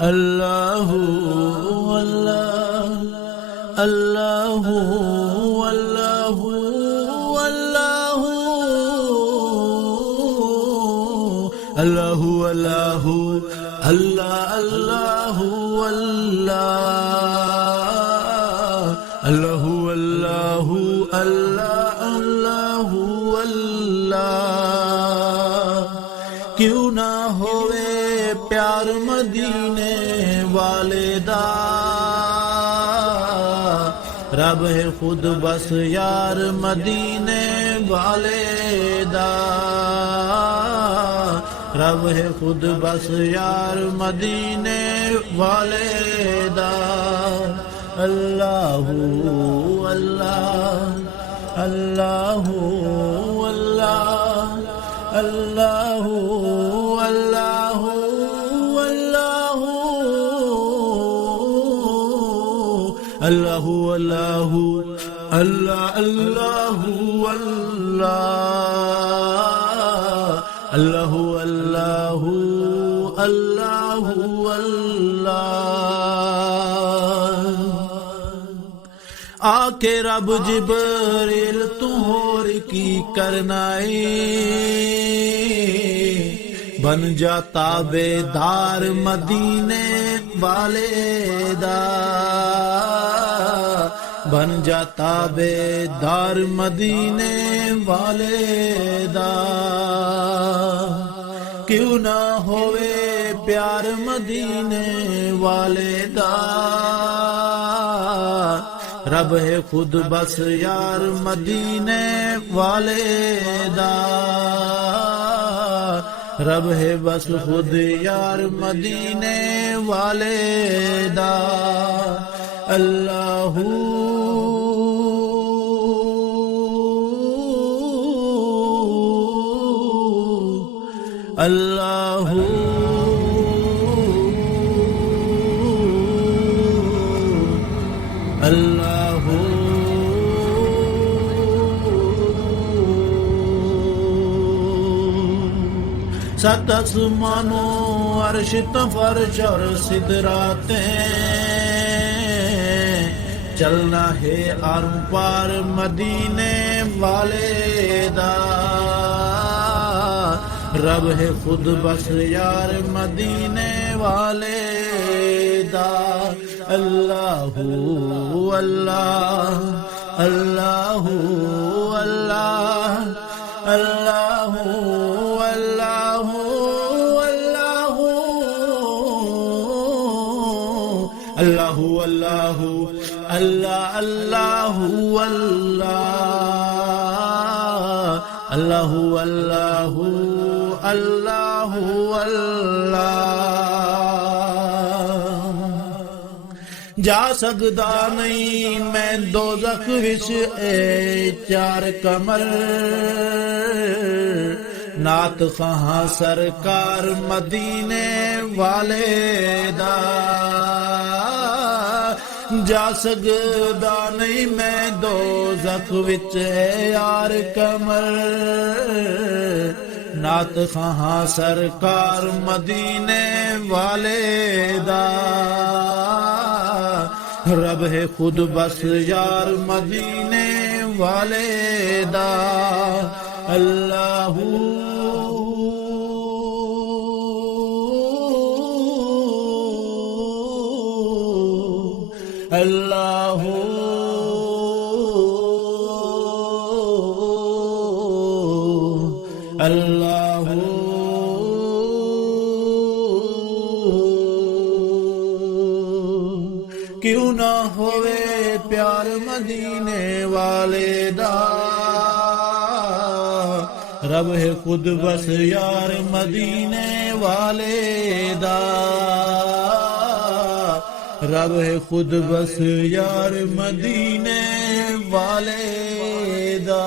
اللہ اللہ اللہ اللہ اللہ اللہ اللہ اللہ اللہ اللہ اللہ اللہ اللہ اللہ کیوں نہ ہوئے پیار مدینے والے دا رب ہے خود بس یار مدینے والے دا رب ہے خود بس یار مدینے والے دا اللہ اللہ اللہ اللہ اللہ اللہ اللہ اللہ اللہ اللہ اللہ اللہ اللہ اللہ آکے رب جبریل تو ہور کی کرنائی بن جا تابعدار مدینے والے دا بن جا تابعدار مدینے والے دا کیوں نہ ہوئے پیار مدینے والے دا رب ہے خود بس یار مدینے والے دا رب ہے بس خود یار مدینے والے دا اللہ اللہ اللہ سات آسمانوں عرش فرش اور سدراتیں چلنا ہے آروں پار مدینے والے دا رب ہے خود بس یار مدینے والے دا اللہ اللہ اللہ اللہ اللہ اللہ اللہ اللہ اللہ اللہ اللہ اللہ اللہ اللہ جا سکدا نہیں میں دوزخ وچ اے چار کمر نعت خواہاں سرکار مدینے والے دا جا سکدا نہیں میں دوزخ وچ اے یار کمر نعت خواہاں سرکار مدینے والے دا رب ہے خود بس یار مدینے والے دا اللہ اللہ اللہ کیوں نہ ہوئے پیار مدینے والے دا رب ہے خود بس یار مدینے والے دا رب ہے خود بس یار مدینے والے دا